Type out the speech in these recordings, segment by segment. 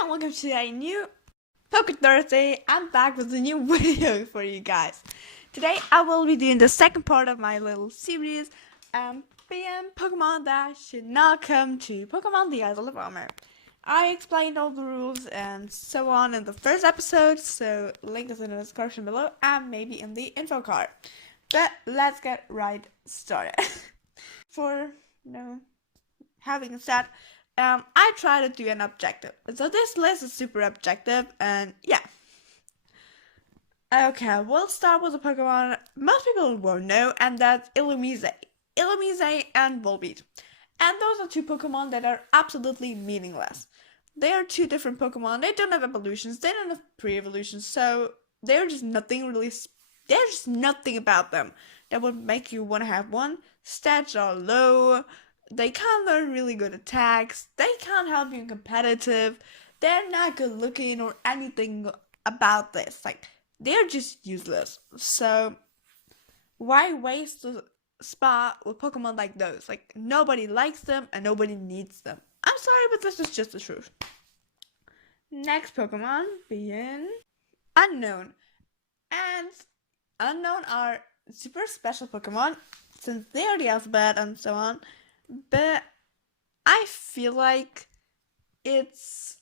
and welcome to a new Poker Thursday. I'm back with a new video for you guys. Today I will be doing the second part of my little series, being Pokemon that should not come to Pokemon the Isle of Armor. I explained all the rules and so on in the first episode, so link is in the description below and maybe in the info card. But let's get right started. Having said, I try to do an objective. So this list is super objective, and yeah. Okay, we'll start with a Pokemon most people won't know, and that's Illumise. Illumise and Volbeat. And those are two Pokemon that are absolutely meaningless. They are two different Pokemon. They don't have evolutions, they don't have pre-evolutions, so they're just nothing really. There's just nothing about them that would make you want to have one. Stats are low. They can't learn really good attacks. They can't help you competitive. They're not good looking or anything about this. Like, they're just useless. So, why waste the spot with Pokemon like those? Like, nobody likes them and nobody needs them. I'm sorry, but this is just the truth. Next Pokemon being Unknown. And Unknown are super special Pokemon since they are the alphabet and so on. But I feel like it's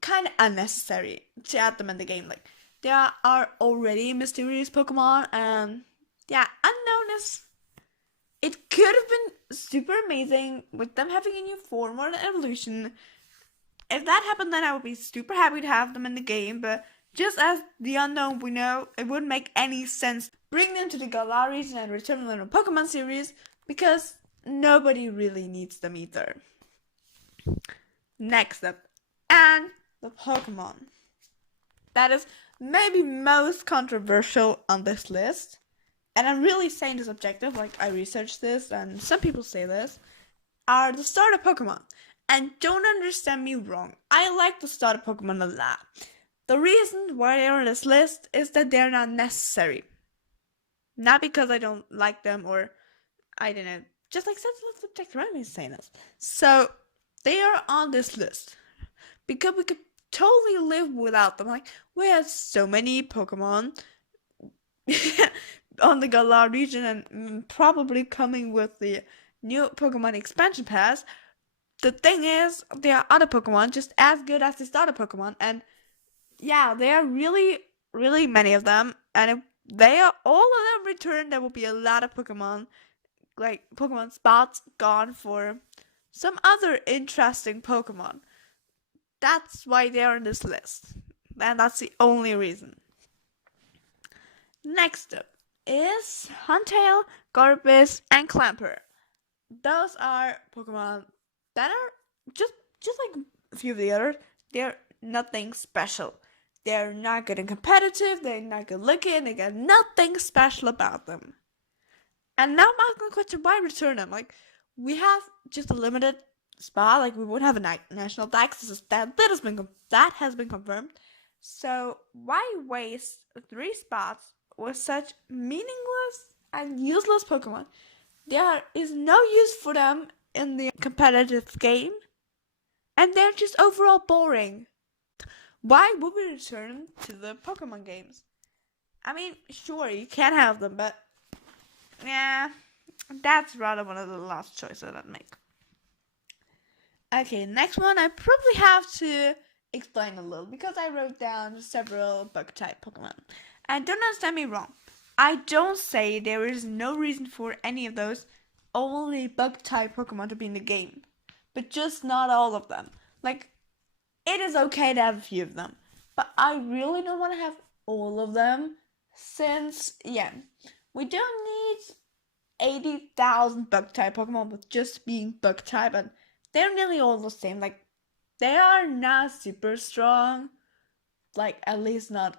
kind of unnecessary to add them in the game. Like, there are already mysterious Pokemon, and yeah, Unknown is. It could have been super amazing with them having a new form or an evolution. If that happened, then I would be super happy to have them in the game, but just as the Unknown we know, it wouldn't make any sense bring them to the Galar region and return them in a Pokemon series, because nobody really needs them either. Next up, and the Pokemon that is maybe most controversial on this list, and I'm really saying this objective, like I researched this and some people say this, are the starter Pokemon. And don't understand me wrong, I like the starter Pokemon a lot. The reason why they're on this list is that they're not necessary. Not because I don't like them or I don't know, just like senseless objective. I'm saying this. So they are on this list because we could totally live without them. Like, we have so many Pokemon on the Galar region and probably coming with the new Pokemon expansion pass. The thing is, there are other Pokemon just as good as the starter Pokemon, and yeah, there are really, really many of them, and if they are all of them returned, there will be a lot of Pokemon, like Pokemon spots gone for some other interesting Pokemon. That's why they're on this list, and that's the only reason. Next up is Huntail, Garbus, and Clamper. Those are Pokemon that are just like a few of the others. They're nothing special. They're not good and competitive. They're not good looking. They got nothing special about them. And now I'm asking the question, why return them? Like, we have just a limited spot. Like, we won't have a national dex. That has been confirmed. So why waste 3 spots with such meaningless and useless Pokemon? There is no use for them in the competitive game, and they're just overall boring. Why would we return to the Pokemon games? I mean, sure, you can have them, but yeah, that's rather one of the last choices I'd make. Okay, next one I probably have to explain a little because I wrote down several bug type Pokemon. And don't understand me wrong, I don't say there is no reason for any of those only bug type Pokemon to be in the game, but just not all of them. Like, it is okay to have a few of them, but I really don't want to have all of them, since, yeah, we don't need 80,000 bug type Pokemon with just being bug type, and they're nearly all the same. Like, they are not super strong, like, at least not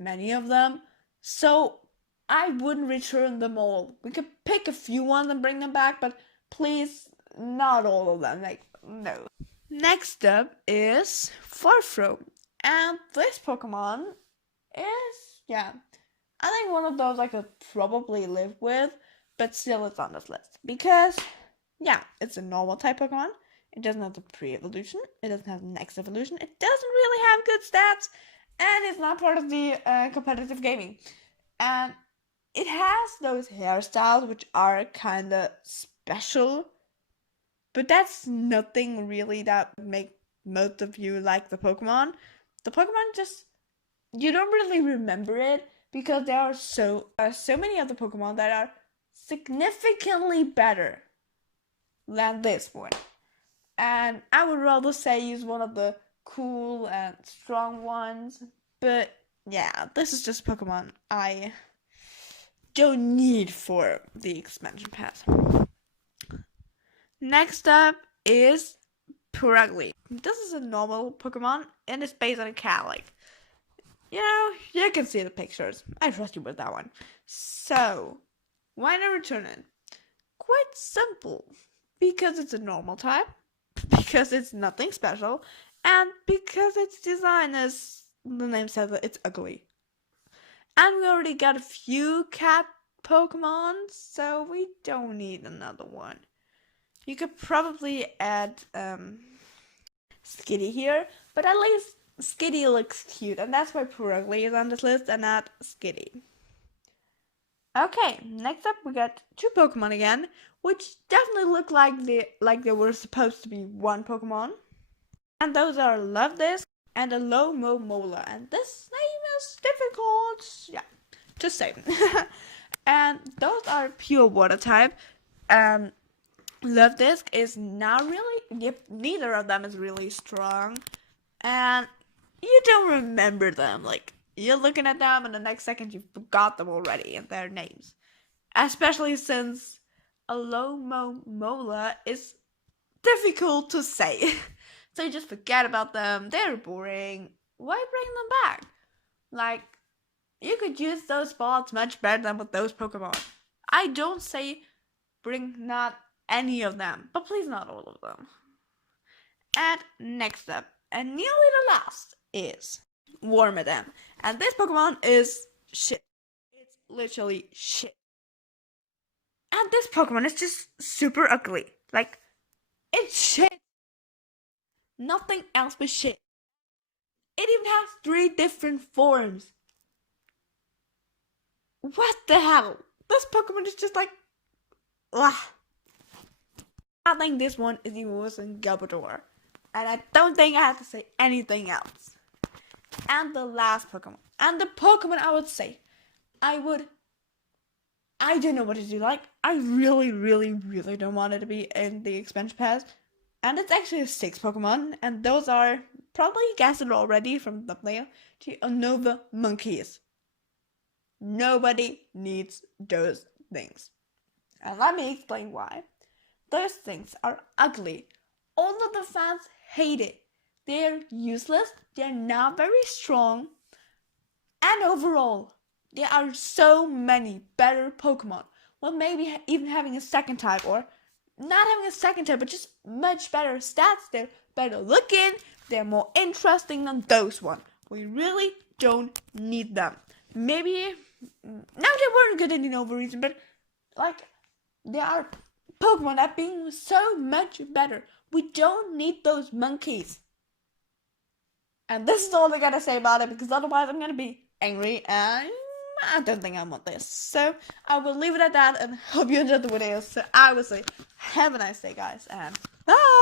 many of them, so I wouldn't return them all. We could pick a few ones and bring them back, but please, not all of them. Like, no. Next up is Farfro. And this Pokemon is, yeah, I think one of those I could probably live with, but still it's on this list. Because, yeah, it's a normal type Pokemon. It doesn't have the pre-evolution. It doesn't have the next evolution. It doesn't really have good stats. And it's not part of the competitive gaming. And it has those hairstyles which are kind of special. But that's nothing really that would make most of you like the Pokemon. The Pokemon just, you don't really remember it because there are so many other Pokemon that are significantly better than this one. And I would rather say use one of the cool and strong ones. But yeah, this is just Pokemon I don't need for the expansion pass. Next up is Purugly. This is a normal Pokemon and it's based on a cat. Like, you know, you can see the pictures. I trust you with that one. So, why not return it? Quite simple. Because it's a normal type, because it's nothing special, and because its design is, the name says it, it's ugly. And we already got a few cat Pokemon, so we don't need another one. You could probably add Skitty here, but at least Skitty looks cute, and that's why Purugly is on this list and not Skitty. Okay, next up we got two Pokemon again, which definitely look like they were supposed to be one Pokemon. And those are Luvdisc and a Mola. And this name is difficult. Yeah, just say. And those are pure water type. Luvdisc is not really, yep, neither of them is really strong. And you don't remember them. Like, you're looking at them and the next second you forgot them already and their names. Especially since Mola is difficult to say. So you just forget about them. They're boring. Why bring them back? Like, you could use those spots much better than with those Pokemon. I don't say bring not any of them, but please not all of them. And next up, and nearly the last, is Wormadam. And this Pokemon is shit. It's literally shit. And this Pokemon is just super ugly. Like, it's shit. Nothing else but shit. It even has 3 different forms. What the hell? This Pokemon is just like, ugh. I think this one is even worse than Gabador. And I don't think I have to say anything else. And the last Pokemon. And the Pokemon I would say, I don't know what to do. Like, I really, really, really don't want it to be in the expansion pass. And it's actually 6 Pokemon. And those are, probably guessed it already from the thumbnail, the Unova monkeys. Nobody needs those things. And let me explain why. Those things are ugly. All of the fans hate it. They're useless, they're not very strong, and overall, there are so many better Pokemon. Well, maybe even having a second type, or not having a second type, but just much better stats. They're better looking, they're more interesting than those ones. We really don't need them. Maybe, now they weren't good in no reason, but like, there are Pokemon that being so much better. We don't need those monkeys. And this is all I gotta say about it, because otherwise I'm gonna be angry and I don't think I want this. So I will leave it at that and hope you enjoyed the video. So I will say, have a nice day guys, and bye!